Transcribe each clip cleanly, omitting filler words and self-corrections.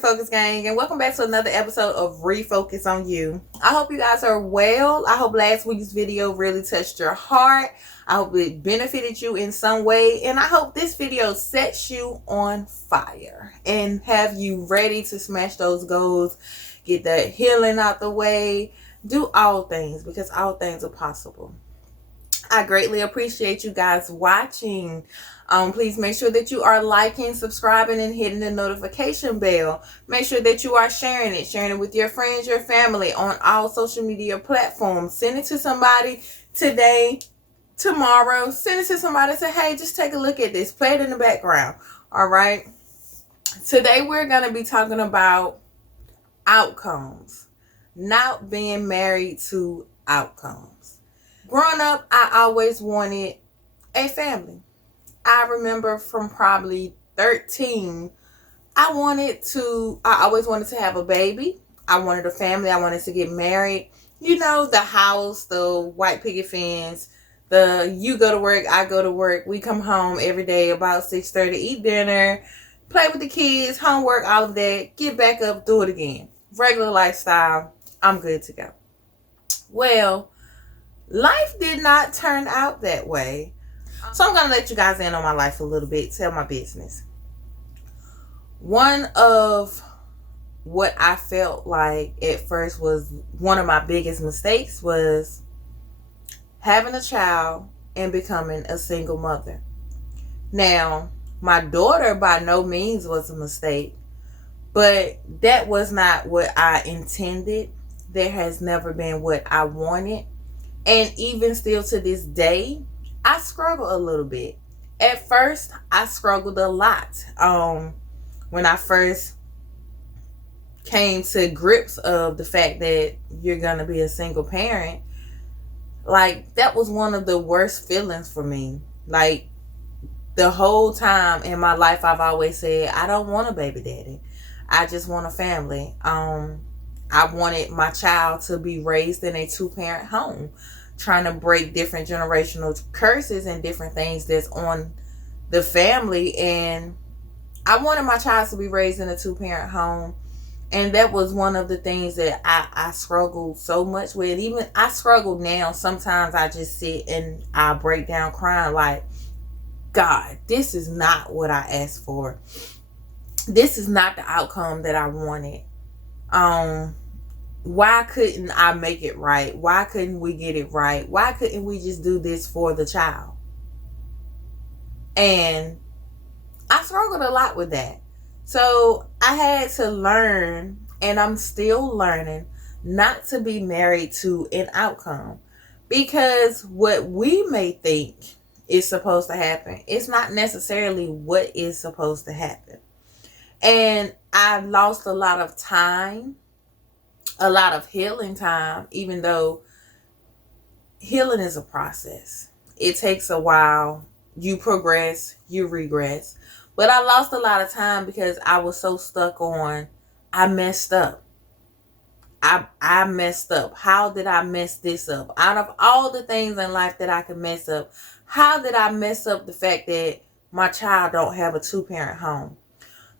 Refocus Gang, and welcome back to another episode of Refocus on You. I hope you guys are well. I hope last week's video really touched your heart. I hope it benefited you in some way, and I hope this video sets you on fire and have you ready to smash those goals, get that healing out the way, do all things, because all things are possible. I greatly appreciate you guys watching. Please make sure that you are liking, subscribing, and hitting the notification bell. Make sure that you are sharing it with your friends, your family on all social media platforms. Send it to somebody today, tomorrow. Send it to somebody. Say, hey, just take a look at this. Play it in the background. All right. Today we're going to be talking about outcomes. Not being married to outcomes. Growing up, I always wanted a family. I remember from probably 13, I always wanted to have a baby. I wanted a family. I wanted to get married. You know, the house, the white picket fence, you go to work, I go to work. We come home every day about 6:30, eat dinner, play with the kids, homework, all of that, get back up, do it again. Regular lifestyle. I'm good to go. Well, life did not turn out that way. So I'm going to let you guys in on my life a little bit, tell my business. One of what I felt like at first was one of my biggest mistakes was having a child and becoming a single mother. Now, my daughter by no means was a mistake, but that was not what I intended. That has never been what I wanted. And even still to this day, I struggle a little bit. At first, I struggled a lot. When I first came to grips of the fact that you're going to be a single parent, like, that was one of the worst feelings for me. Like, the whole time in my life, I've always said, I don't want a baby daddy. I just want a family. I wanted my child to be raised in a two-parent home, trying to break different generational curses and different things that's on the family. And I wanted my child to be raised in a two-parent home. And that was one of the things that I struggled so much with. Even I struggle now. Sometimes I just sit and I break down crying like, God, this is not what I asked for. This is not the outcome that I wanted. Why couldn't I make it right? Why couldn't we get it right? Why couldn't we just do this for the child? And I struggled a lot with that. So I had to learn, and I'm still learning, not to be married to an outcome. Because what we may think is supposed to happen, it's not necessarily what is supposed to happen. And I lost a lot of time, a lot of healing time, even though healing is a process. It takes a while. You progress, you regress. But I lost a lot of time because I was so stuck on, I messed up. I messed up. How did I mess this up? Out of all the things in life that I could mess up, how did I mess up the fact that my child don't have a two-parent home?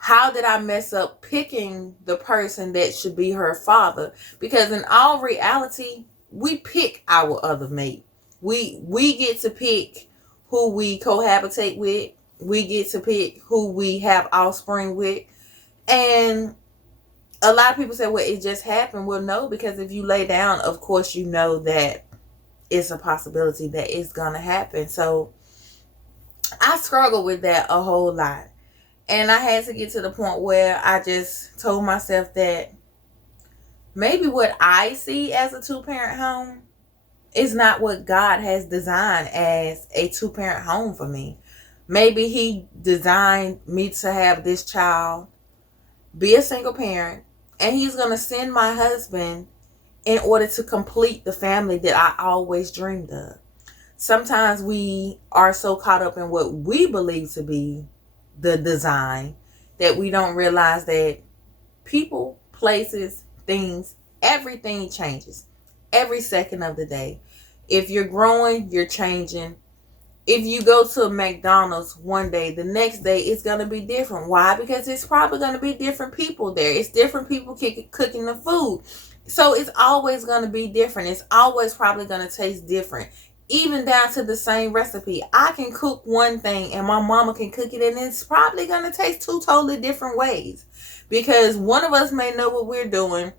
How did I mess up picking the person that should be her father? Because in all reality, we pick our other mate. We get to pick who we cohabitate with. We get to pick who we have offspring with. And a lot of people say, well, it just happened. Well, no, because if you lay down, of course, you know that it's a possibility that it's going to happen. So I struggle with that a whole lot. And I had to get to the point where I just told myself that maybe what I see as a two-parent home is not what God has designed as a two-parent home for me. Maybe He designed me to have this child, be a single parent, and He's going to send my husband in order to complete the family that I always dreamed of. Sometimes we are so caught up in what we believe to be the design that we don't realize that people, places, things, everything changes every second of the day. If you're growing, you're changing. If you go to McDonald's one day, the next day it's going to be different. Why? Because it's probably going to be different people there. It's different people cooking the food. So it's always going to be different. It's always probably going to taste different. Even down to the same recipe. I can cook one thing and my mama can cook it, and it's probably going to taste two totally different ways. Because one of us may know what we're doing.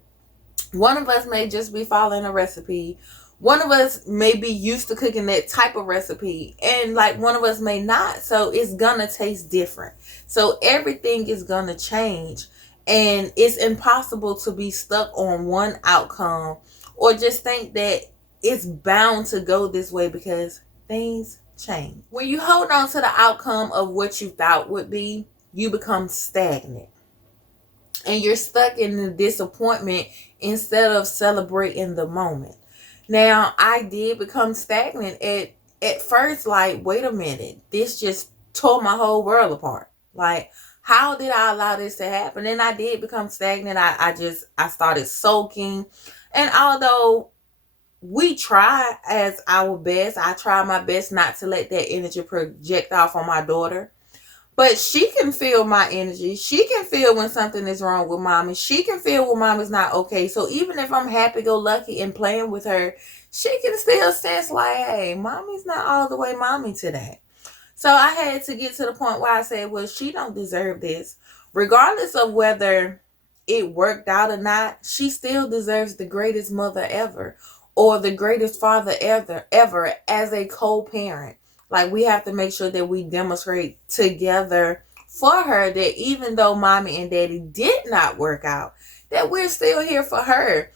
One of us may just be following a recipe. One of us may be used to cooking that type of recipe, and like one of us may not. So it's gonna taste different. So everything is gonna change, and it's impossible to be stuck on one outcome or just think that it's bound to go this way, because things change. When you hold on to the outcome of what you thought would be, you become stagnant. And you're stuck in the disappointment instead of celebrating the moment. Now, I did become stagnant at first. Like, wait a minute, this just tore my whole world apart. Like, how did I allow this to happen? And I did become stagnant. I started sulking. And although we try as our best, I try my best not to let that energy project off on my daughter. But she can feel my energy. She can feel when something is wrong with mommy. She can feel when mommy's not okay. So even if I'm happy-go-lucky and playing with her, she can still sense like, hey, mommy's not all the way mommy today. So I had to get to the point where I said, well, she don't deserve this. Regardless of whether it worked out or not, she still deserves the greatest mother ever, or the greatest father ever as a co-parent. Like, we have to make sure that we demonstrate together for her that even though mommy and daddy did not work out, that we're still here for her.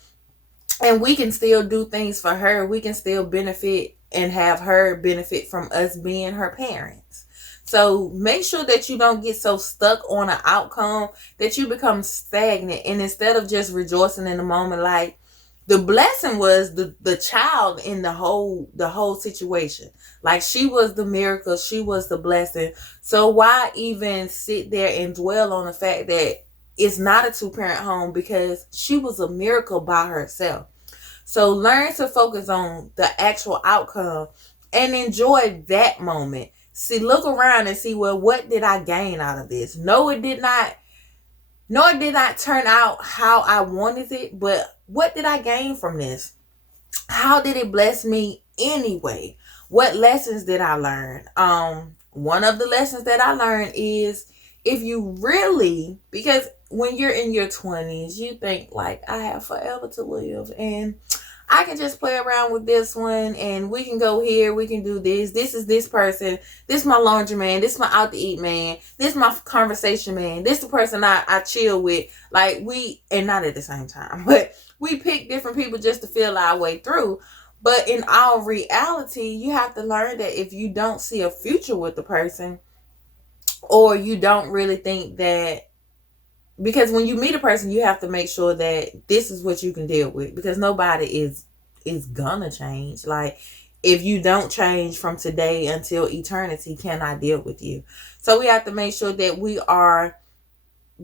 And we can still do things for her. We can still benefit and have her benefit from us being her parents. So make sure that you don't get so stuck on an outcome that you become stagnant. And instead of just rejoicing in the moment, like, the blessing was the child in the whole situation. Like, she was the miracle. She was the blessing. So why even sit there and dwell on the fact that it's not a two-parent home, because she was a miracle by herself. So learn to focus on the actual outcome and enjoy that moment. See, look around and see, well, what did I gain out of this? No, it did not turn out how I wanted it, but what did I gain from this? How did it bless me anyway? What lessons did I learn? One of the lessons that I learned is, if you really, because when you're in your 20s, you think like, I have forever to live and I can just play around with this one, and we can go here, we can do this. This is this person. This is my laundry man. This is my out to eat man. This is my conversation man. This is the person I chill with. Like, and not at the same time, but we pick different people just to feel our way through. But in all reality, you have to learn that if you don't see a future with the person, or you don't really think that, because when you meet a person, you have to make sure that this is what you can deal with, because nobody is gonna change. Like, if you don't change from today until eternity, can I deal with you? So we have to make sure that we are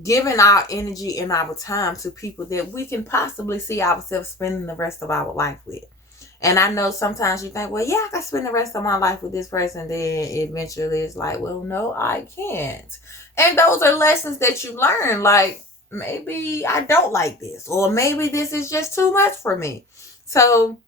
giving our energy and our time to people that we can possibly see ourselves spending the rest of our life with. And I know sometimes you think, well, yeah, I can spend the rest of my life with this person. Then eventually it's like, well, no, I can't. And those are lessons that you learn. Like, maybe I don't like this, or maybe this is just too much for me. So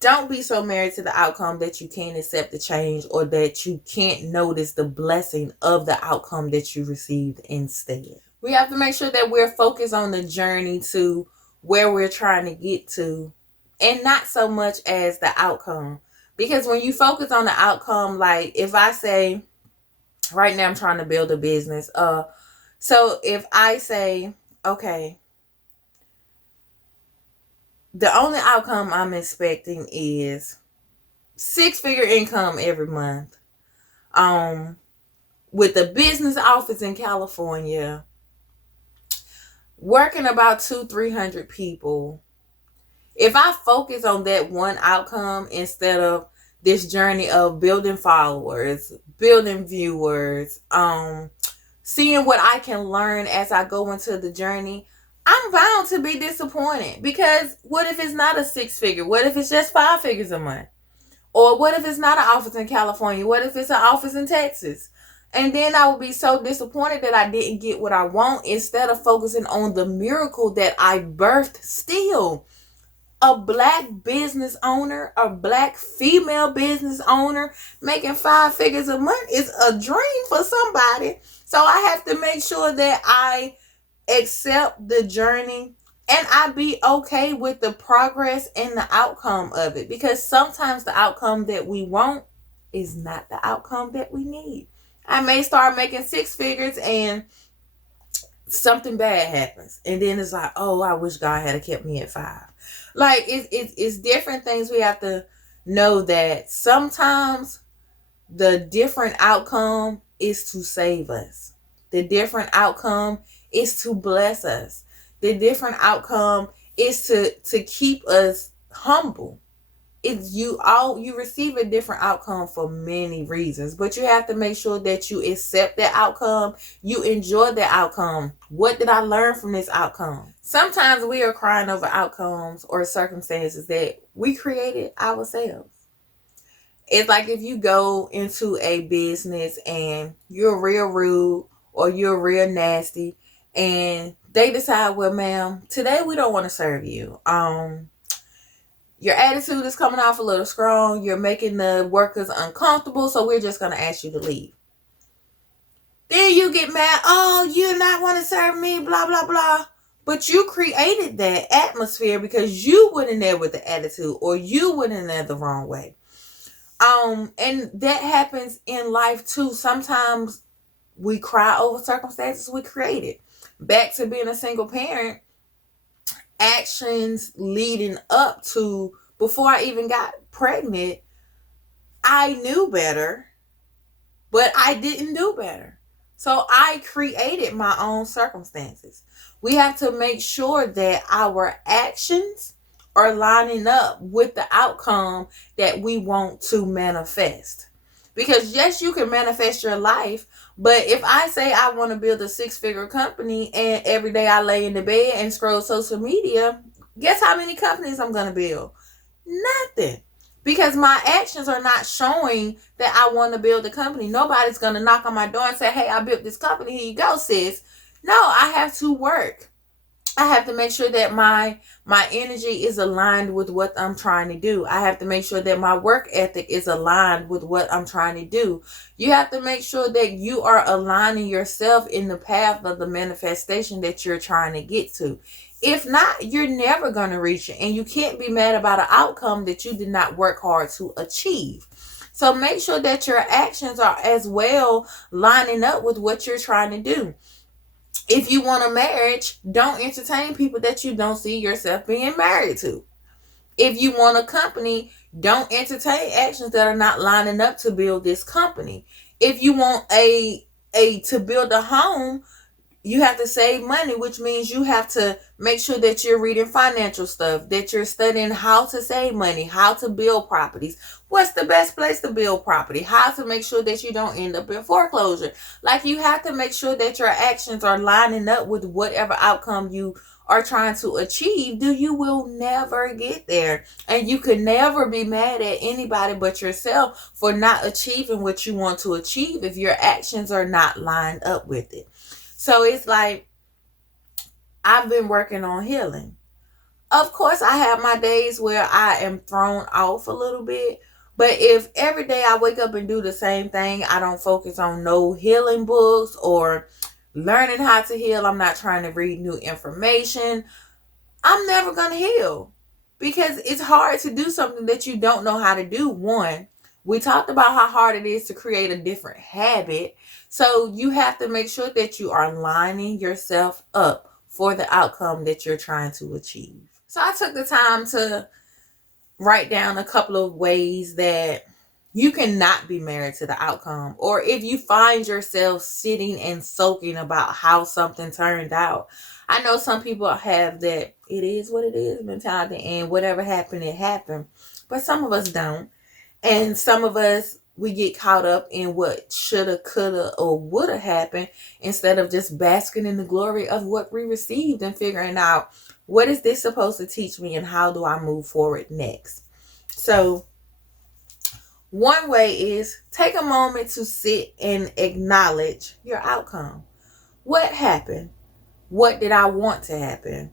don't be so married to the outcome that you can't accept the change, or that you can't notice the blessing of the outcome that you received instead. We have to make sure that we're focused on the journey to where we're trying to get to, and not so much as the outcome. Because when you focus on the outcome, like if I say, right now I'm trying to build a business. So if I say, okay, the only outcome I'm expecting is 6-figure income every month, with a business office in California, working about 200-300 people. If I focus on that one outcome instead of this journey of building followers, building viewers, seeing what I can learn as I go into the journey, I'm bound to be disappointed. Because what if it's not a 6-figure? What if it's just 5 figures a month? Or what if it's not an office in California? What if it's an office in Texas? And then I would be so disappointed that I didn't get what I want instead of focusing on the miracle that I birthed still. A black business owner, a black female business owner making 5 figures a month is a dream for somebody. So I have to make sure that I accept the journey and I be okay with the progress and the outcome of it, because sometimes the outcome that we want is not the outcome that we need. I may start making 6 figures and something bad happens, and then it's like, oh, I wish God had kept me at 5. Like it's different things. We have to know that sometimes the different outcome is to save us. The different outcome is to bless us. The different outcome is to keep us humble. It's you receive a different outcome for many reasons, but you have to make sure that you accept that outcome, you enjoy that outcome. What did I learn from this outcome? Sometimes we are crying over outcomes or circumstances that we created ourselves. It's like if you go into a business and you're real rude or you're real nasty, and they decide, well, ma'am, today we don't want to serve you. Your attitude is coming off a little strong. You're making the workers uncomfortable, so we're just going to ask you to leave. Then you get mad. Oh, you not want to serve me, blah, blah, blah. But you created that atmosphere because you went in there with the attitude, or you went in there the wrong way. And that happens in life too. Sometimes we cry over circumstances we created. Back to being a single parent, actions leading up to before I even got pregnant, I knew better, but I didn't do better. So I created my own circumstances. We have to make sure that our actions are lining up with the outcome that we want to manifest. Because yes, you can manifest your life, but if I say I want to build a 6-figure company and every day I lay in the bed and scroll social media, guess how many companies I'm going to build? Nothing. Because my actions are not showing that I want to build a company. Nobody's going to knock on my door and say, hey, I built this company. Here you go, sis. No, I have to work. I have to make sure that my energy is aligned with what I'm trying to do. I have to make sure that my work ethic is aligned with what I'm trying to do. You have to make sure that you are aligning yourself in the path of the manifestation that you're trying to get to. If not, you're never going to reach it, and you can't be mad about an outcome that you did not work hard to achieve. So make sure that your actions are as well lining up with what you're trying to do. If you want a marriage, don't entertain people that you don't see yourself being married to. If you want a company, don't entertain actions that are not lining up to build this company. If you want to build a home, you have to save money, which means you have to make sure that you're reading financial stuff, that you're studying how to save money, how to build properties. What's the best place to build property? How to make sure that you don't end up in foreclosure. Like, you have to make sure that your actions are lining up with whatever outcome you are trying to achieve. You will never get there. And you can never be mad at anybody but yourself for not achieving what you want to achieve if your actions are not lined up with it. So it's like, I've been working on healing. Of course, I have my days where I am thrown off a little bit. But if every day I wake up and do the same thing, I don't focus on no healing books or learning how to heal, I'm not trying to read new information, I'm never going to heal. Because it's hard to do something that you don't know how to do. One, we talked about how hard it is to create a different habit. So you have to make sure that you are lining yourself up for the outcome that you're trying to achieve. So I took the time to write down a couple of ways that you cannot be married to the outcome. Or if you find yourself sitting and soaking about how something turned out. I know some people have that it is what it is mentality, and whatever happened, it happened. But some of us don't. And some of us, we get caught up in what shoulda, coulda, or woulda happened instead of just basking in the glory of what we received and figuring out, what is this supposed to teach me and how do I move forward next? So One way is take a moment to sit and acknowledge your outcome. What happened? What did I want to happen?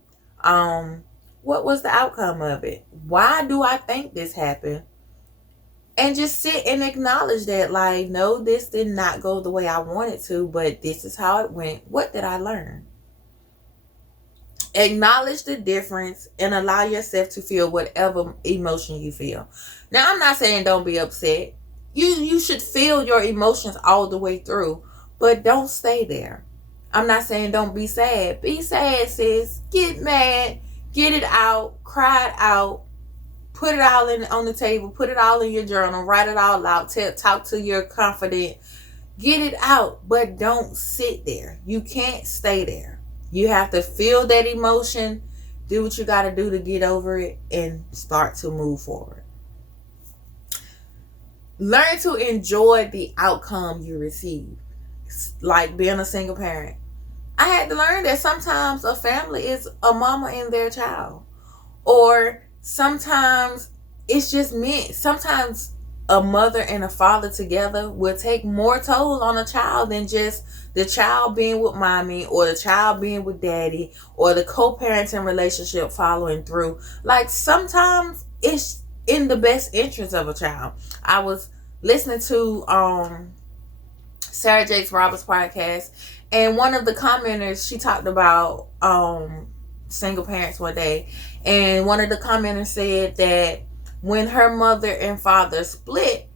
What was the outcome of it? Why do I think this happened? And just sit and acknowledge that, like, no, this did not go the way I wanted to, but this is how it went. What did I learn? Acknowledge the difference and allow yourself to feel whatever emotion you feel. Now, I'm not saying don't be upset. You should feel your emotions all the way through, but don't stay there. I'm not saying don't be sad. Be sad, sis. Get mad. Get it out. Cry it out. Put it all on the table. Put it all in your journal. Write it all out. Talk to your confidant. Get it out, but don't sit there. You can't stay there. You have to feel that emotion, do what you got to do to get over it, and start to move forward. Learn to enjoy the outcome you receive. Like being a single parent. I had to learn that sometimes a family is a mama and their child. Or sometimes it's just meant. Sometimes a mother and a father together will take more toll on a child than just the child being with mommy or the child being with daddy or the co-parenting relationship following through. Like sometimes it's in the best interest of a child. I was listening to Sarah Jakes Roberts podcast, and one of the commenters, she talked about single parents one day, and one of the commenters said that when her mother and father split,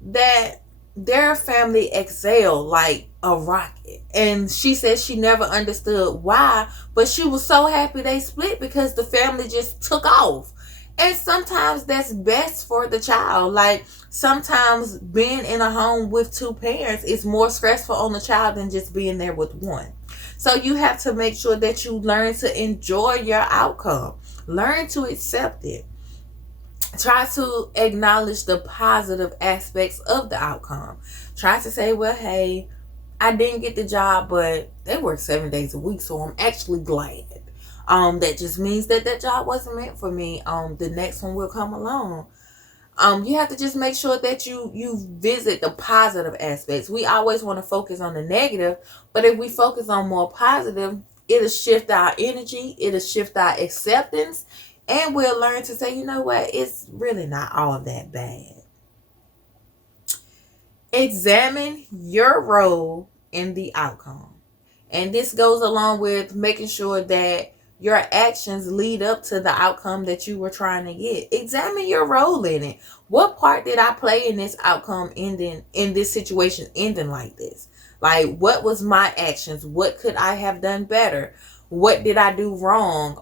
that their family excelled like a rocket. And she said she never understood why, but she was so happy they split because the family just took off. And sometimes that's best for the child. Like sometimes being in a home with two parents is more stressful on the child than just being there with one. So you have to make sure that you learn to enjoy your outcome. Learn to accept it. Try to acknowledge the positive aspects of the outcome. Try to say, well, hey, I didn't get the job, but they work 7 days a week, so I'm actually glad. That just means that job wasn't meant for me. The next one will come along. You have to just make sure that you visit the positive aspects. We always want to focus on the negative, but if we focus on more positive, it'll shift our energy, it'll shift our acceptance, and we'll learn to say, you know what, it's really not all that bad. Examine your role in the outcome. And this goes along with making sure that your actions lead up to the outcome that you were trying to get. Examine your role in it. What part did I play in this outcome ending, in this situation ending like this? Like, what was my actions? What could I have done better? What did I do wrong?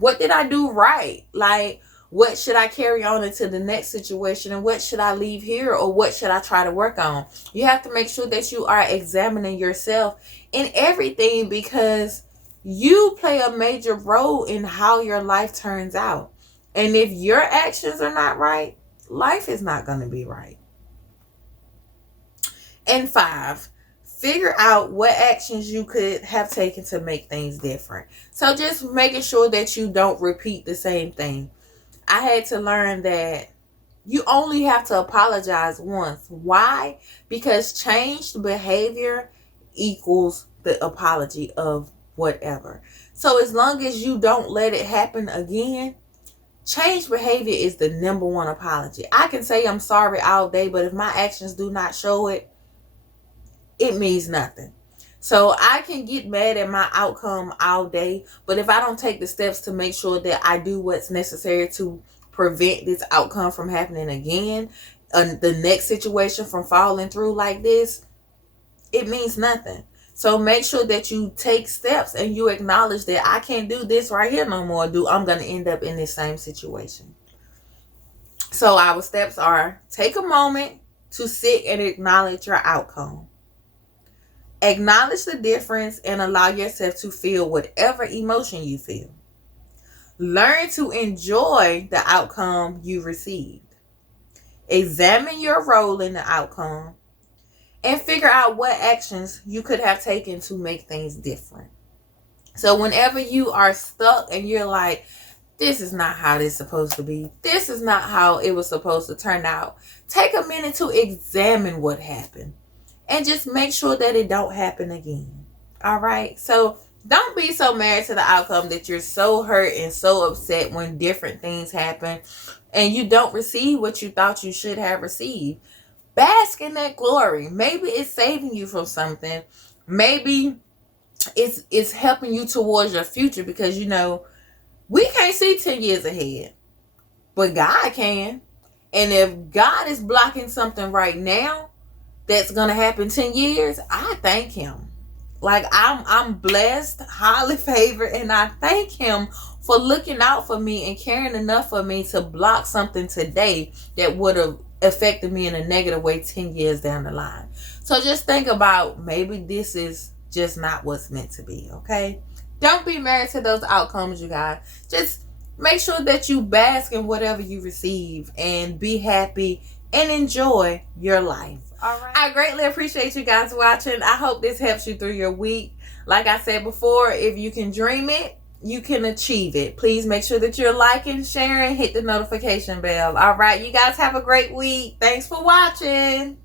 What did I do right? Like, what should I carry on into the next situation, and what should I leave here, or what should I try to work on? You have to make sure that you are examining yourself in everything, because you play a major role in how your life turns out. And if your actions are not right, life is not going to be right. And 5, figure out what actions you could have taken to make things different. So just making sure that you don't repeat the same thing. I had to learn that you only have to apologize once. Why? Because changed behavior equals the apology of whatever. So as long as you don't let it happen again, changed behavior is the number one apology. I can say I'm sorry all day, but if my actions do not show it, it means nothing. So I can get mad at my outcome all day, but if I don't take the steps to make sure that I do what's necessary to prevent this outcome from happening again, the next situation from falling through like this, it means nothing. So make sure that you take steps and you acknowledge that I can't do this right here no more. I'm going to end up in this same situation. So our steps are: take a moment to sit and acknowledge your outcome. Acknowledge the difference and allow yourself to feel whatever emotion you feel. Learn to enjoy the outcome you received. Examine your role in the outcome. And figure out what actions you could have taken to make things different. So whenever you are stuck and you're like, this is not how this is supposed to be. This is not how it was supposed to turn out. Take a minute to examine what happened and just make sure that it don't happen again. All right? So don't be so married to the outcome that you're so hurt and so upset when different things happen and you don't receive what you thought you should have received. Bask in that glory. Maybe it's saving you from something. Maybe it's helping you towards your future, because we can't see 10 years ahead, but God can. And if God is blocking something right now that's going to happen 10 years, I thank him. Like, I'm blessed, highly favored, and I thank him for looking out for me and caring enough for me to block something today that would have affected me in a negative way 10 years down the line. So just think about, maybe this is just not what's meant to be, okay? Don't be married to those outcomes, you guys. Just make sure that you bask in whatever you receive and be happy and enjoy your life. All right. I greatly appreciate you guys watching. I hope this helps you through your week. Like I said before, if you can dream it, you can achieve it. Please make sure that you're liking, sharing, hit the notification bell. All right, you guys have a great week. Thanks for watching.